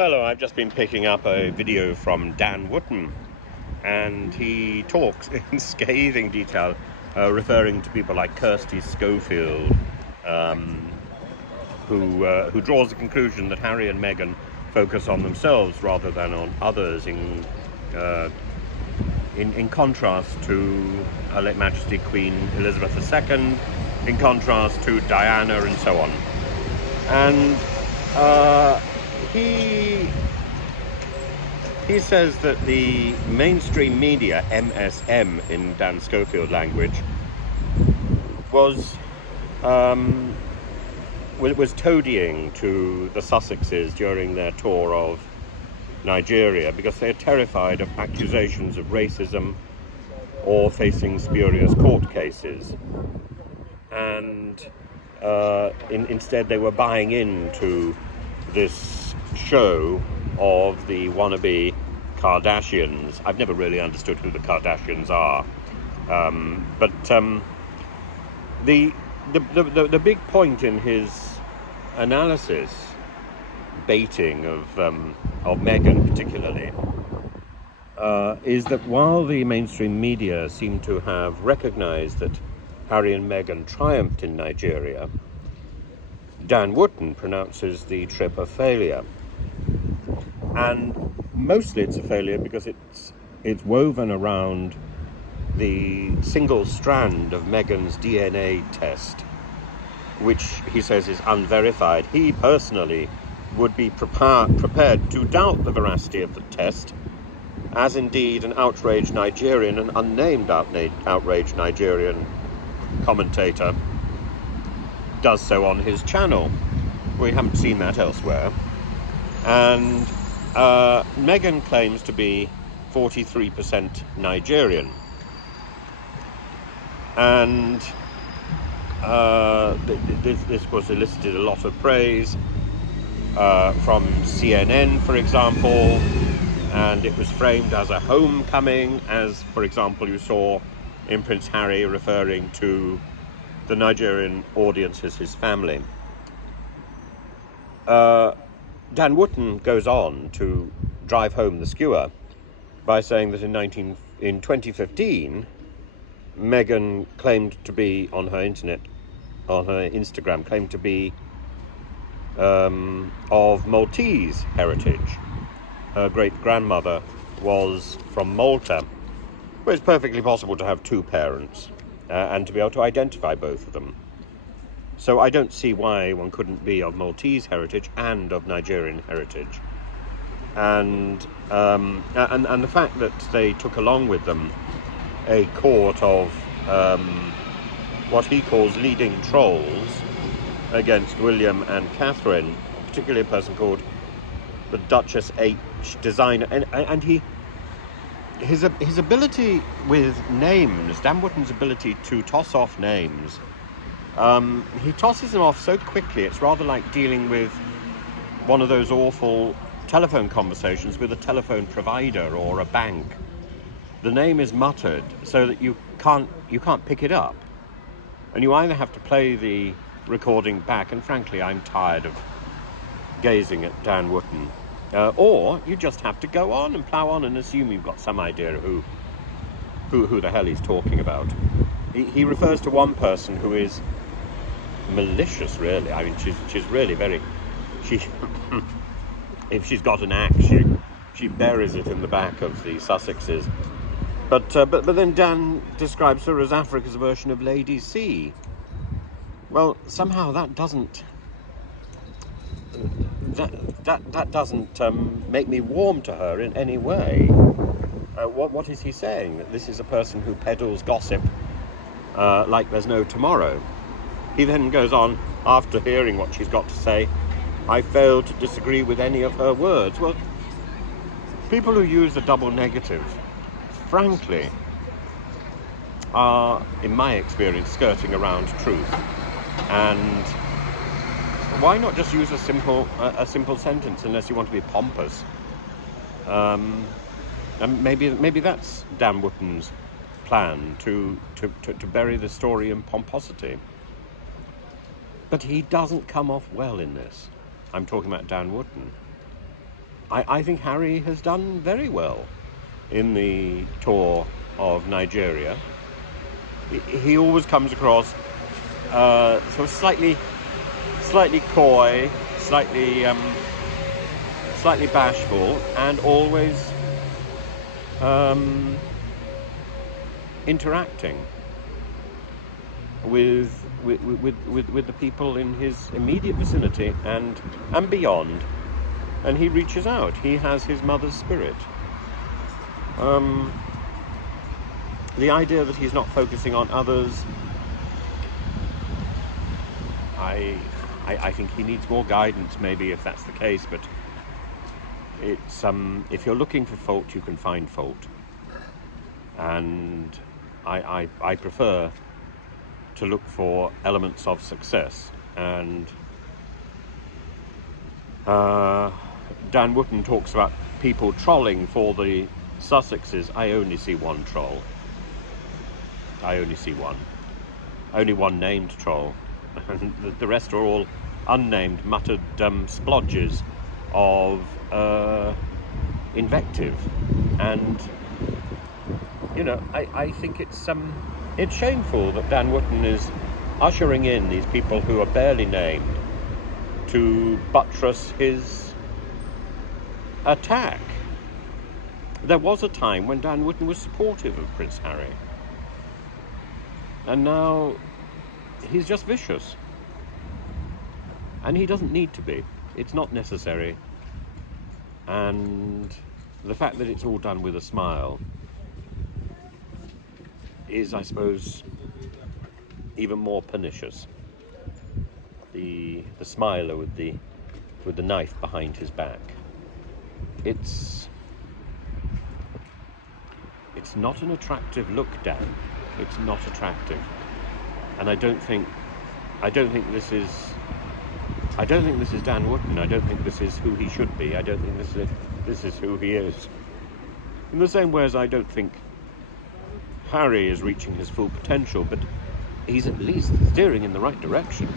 Hello, I've just been picking up a video from Dan Wootton, and he talks in scathing detail, referring to people like Kirsty Schofield, who draws the conclusion that Harry and Meghan focus on themselves rather than on others, in contrast to Her late Majesty Queen Elizabeth II, in contrast to Diana, and so on. And he says that the mainstream media, MSM in Dan Schofield language, was toadying to the Sussexes during their tour of Nigeria because they're terrified of accusations of racism or facing spurious court cases. And instead they were buying into this show of the wannabe Kardashians. I've never really understood who the Kardashians are, but the big point in his analysis, baiting of Meghan particularly, is that while the mainstream media seem to have recognized that Harry and Meghan triumphed in Nigeria, Dan Wootton pronounces the trip a failure. And mostly it's a failure because it's woven around the single strand of Meghan's DNA test, which he says is unverified. He personally would be prepared to doubt the veracity of the test, as indeed an outraged Nigerian, an unnamed outraged Nigerian commentator does so on his channel. We haven't seen that elsewhere. And Meghan claims to be 43% Nigerian. And this of course elicited a lot of praise from CNN, for example, and it was framed as a homecoming, as, for example, you saw in Prince Harry referring to the Nigerian audience as his family. Dan Wootton goes on to drive home the skewer by saying that in 2015, Meghan claimed to be on her Instagram, claimed to be of Maltese heritage. Her great-grandmother was from Malta. Well, it's perfectly possible to have two parents and to be able to identify both of them. So I don't see why one couldn't be of Maltese heritage and of Nigerian heritage. And the fact that they took along with them a court of what he calls leading trolls against William and Catherine, particularly a person called the Duchess H. Designer, and his ability with names, Dan Wootton's ability to toss off names, he tosses them off so quickly, it's rather like dealing with one of those awful telephone conversations with a telephone provider or a bank. The name is muttered so that you can't pick it up, and you either have to play the recording back, and frankly I'm tired of gazing at Dan Wootton, or you just have to go on and plow on and assume you've got some idea of who the hell he's talking about. He refers to one person who is malicious, really. I mean, she's really very, if she's got an axe, she buries it in the back of the Sussexes. But then Dan describes her as Africa's version of Lady C. Well, somehow that doesn't make me warm to her in any way. What is he saying? That this is a person who peddles gossip like there's no tomorrow. He then goes on, after hearing what she's got to say, I fail to disagree with any of her words. Well, people who use a double negative, frankly, are, in my experience, skirting around truth. And why not just use a simple sentence, unless you want to be pompous? And maybe that's Dan Wootton's plan, to bury the story in pomposity. But he doesn't come off well in this. I'm talking about Dan Wootton. I think Harry has done very well in the tour of Nigeria. He always comes across sort of slightly coy, slightly bashful, and always interacting with the people in his immediate vicinity and beyond. And he reaches out. He has his mother's spirit. The idea that he's not focusing on others, I think he needs more guidance, maybe, if that's the case. But it's if you're looking for fault, you can find fault, and I prefer to look for elements of success. And Dan Wootton talks about people trolling for the Sussexes. I only see one troll. I only see one. Only one named troll. And the rest are all unnamed, muttered splodges of invective. And, you know, I think it's shameful that Dan Wootton is ushering in these people who are barely named to buttress his attack. There was a time when Dan Wootton was supportive of Prince Harry, and now he's just vicious. And he doesn't need to be. It's not necessary. And the fact that it's all done with a smile is, I suppose, even more pernicious. The smiler with the knife behind his back. It's not an attractive look, Dan. It's not attractive. And I don't think this is Dan Wootton. I don't think this is who he should be. I don't think this is who he is. In the same way as I don't think Harry is reaching his full potential, but he's at least steering in the right direction.